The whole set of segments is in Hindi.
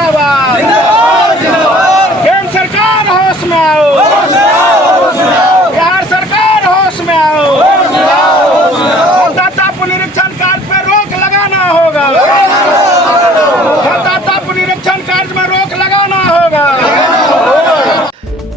जिंदाबाद। केंद्र सरकार होश में आओ, बिहार सरकार होश में आओ। मतदाता पुनरीक्षण कार्य पे रोक लगाना होगा, मतदाता पुनरीक्षण कार्य में रोक लगाना होगा।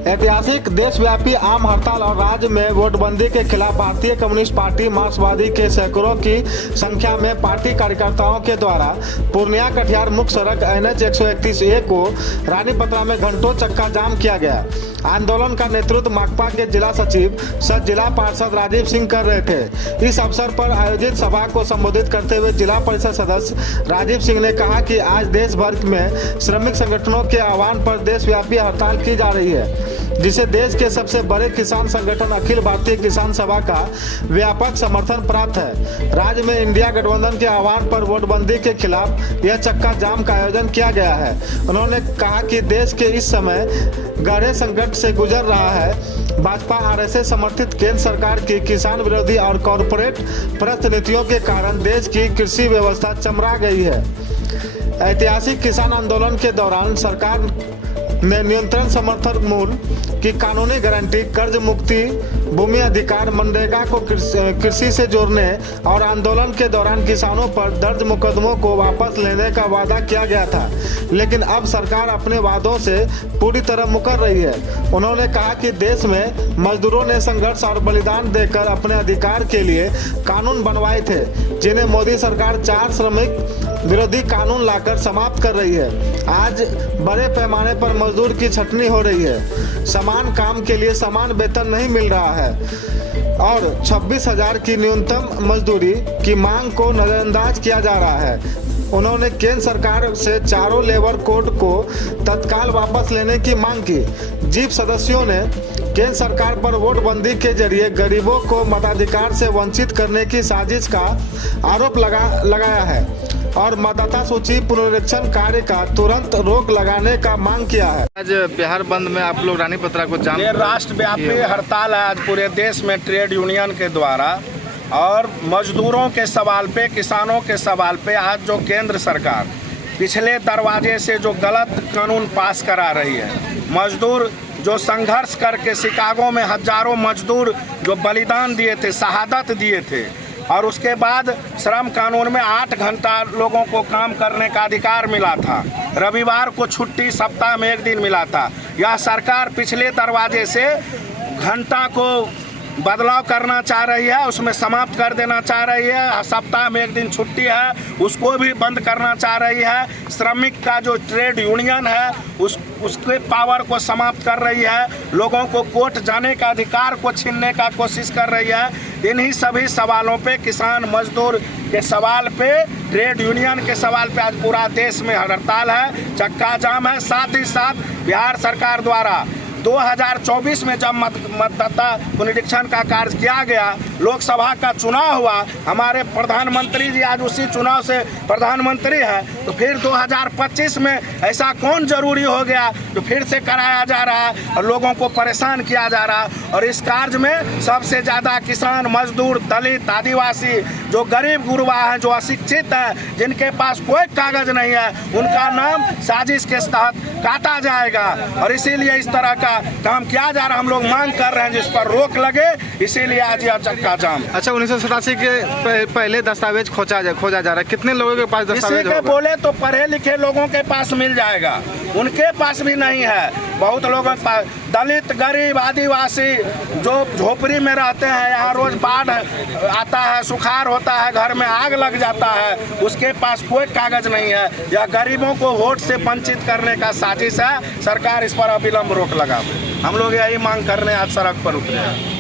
ऐतिहासिक देशव्यापी आम हड़ताल और राज्य में वोटबंदी के खिलाफ भारतीय कम्युनिस्ट पार्टी मार्क्सवादी के सैकड़ों की संख्या में पार्टी कार्यकर्ताओं के द्वारा पूर्णिया कटिहार मुख्य सड़क NH 131A को रानीपत्रा में घंटों चक्का जाम किया गया। आंदोलन का नेतृत्व माकपा के जिला सचिव सह जिला पार्षद राजीव सिंह कर रहे थे। इस अवसर पर आयोजित सभा को संबोधित करते हुए जिला परिषद सदस्य राजीव सिंह ने कहा कि आज देश भर में श्रमिक संगठनों के आह्वान पर देशव्यापी हड़ताल की जा रही है, जिसे देश के सबसे बड़े किसान संगठन अखिल भारतीय किसान सभा का व्यापक समर्थन प्राप्त है। राज्य में इंडिया गठबंधन के आह्वान पर वोटबंदी के खिलाफ यह चक्का जाम का आयोजन किया गया है। उन्होंने कहा कि देश के इस समय गहरे संकट से गुजर रहा है। भाजपा RSS समर्थित केंद्र सरकार की किसान विरोधी और कॉरपोरेट परस्त नीतियों के कारण देश की कृषि व्यवस्था चमरा गई है। ऐतिहासिक किसान आंदोलन के दौरान सरकार ने न्यूनतम समर्थन मूल्य की कानूनी गारंटी, कर्ज मुक्ति, भूमि अधिकार, मनरेगा को कृषि से जोड़ने और आंदोलन के दौरान किसानों पर दर्ज मुकदमों को वापस लेने का वादा किया गया था, लेकिन अब सरकार अपने वादों से पूरी तरह मुकर रही है। उन्होंने कहा कि देश में मजदूरों ने संघर्ष और बलिदान देकर अपने अधिकार के लिए कानून बनवाए थे, जिन्हें मोदी सरकार 4 श्रमिक विरोधी कानून लाकर समाप्त कर रही है। आज बड़े पैमाने पर मजदूर की छटनी हो रही है, समान काम के लिए समान वेतन नहीं मिल रहा है और 26,000 की न्यूनतम मजदूरी की मांग को नजरअंदाज किया जा रहा है। उन्होंने केंद्र सरकार से चारों लेबर कोड को तत्काल वापस लेने की मांग की। जीप सदस्यों ने केंद्र सरकार पर वोटबंदी के जरिए गरीबों को मताधिकार से वंचित करने की साजिश का आरोप लगाया है और मतदाता सूची पुनरीक्षण कार्य का तुरंत रोक लगाने का मांग किया है। आज बिहार बंद में आप लोग रानीपत्रा को जाम, ये राष्ट्रव्यापी हड़ताल है आज पूरे देश में ट्रेड यूनियन के द्वारा और मजदूरों के सवाल पे, किसानों के सवाल पे आज जो केंद्र सरकार पिछले दरवाजे से जो गलत कानून पास करा रही है, मजदूर जो संघर्ष करके शिकागो में हजारों मजदूर जो बलिदान दिए थे, शहादत दिए थे और उसके बाद श्रम कानून में 8 घंटा लोगों को काम करने का अधिकार मिला था, रविवार को छुट्टी सप्ताह में 1 दिन मिला था। यह सरकार पिछले दरवाजे से घंटा को बदलाव करना चाह रही है, उसमें समाप्त कर देना चाह रही है। सप्ताह में 1 दिन छुट्टी है, उसको भी बंद करना चाह रही है। श्रमिक का जो ट्रेड यूनियन है उसके पावर को समाप्त कर रही है। लोगों को कोर्ट जाने का अधिकार को छीनने का कोशिश कर रही है। इन्हीं सभी सवालों पे, किसान मजदूर के सवाल पे, ट्रेड यूनियन के सवाल पे आज पूरा देश में हड़ताल है, चक्का जाम है। साथ ही साथ बिहार सरकार द्वारा 2024 में जब मतदाता पुनरीक्षण का कार्य किया गया, लोकसभा का चुनाव हुआ, हमारे प्रधानमंत्री जी आज उसी चुनाव से प्रधानमंत्री हैं, तो फिर 2025 में ऐसा कौन जरूरी हो गया जो फिर से कराया जा रहा है और लोगों को परेशान किया जा रहा है। और इस कार्य में सबसे ज़्यादा किसान, मजदूर, दलित, आदिवासी, जो गरीब गुरबा हैं, जो अशिक्षित हैं, जिनके पास कोई कागज नहीं है, उनका नाम साजिश के तहत काटा जाएगा और इसीलिए इस तरह का काम किया जा रहा है। हम लोग मांग कर रहे हैं जिस पर रोक लगे, इसीलिए आज यह चक्का जाम। अच्छा, 1987 के पहले दस्तावेज खोजा जा रहा है, कितने लोगों के पास दस्तावेज होगा? बोले तो पढ़े लिखे लोगों के पास मिल जाएगा, उनके पास भी नहीं है। बहुत लोगों के पास, दलित, गरीब, आदिवासी जो झोपड़ी में रहते हैं, यहाँ रोज बाढ़ आता है, सुखाड़ होता है, घर में आग लग जाता है, उसके पास कोई कागज नहीं है। यह गरीबों को वोट से वंचित करने का साजिश है। सरकार इस पर अविलंब रोक लगावे। हम लोग यही मांग करने आज सड़क पर उतरे हैं।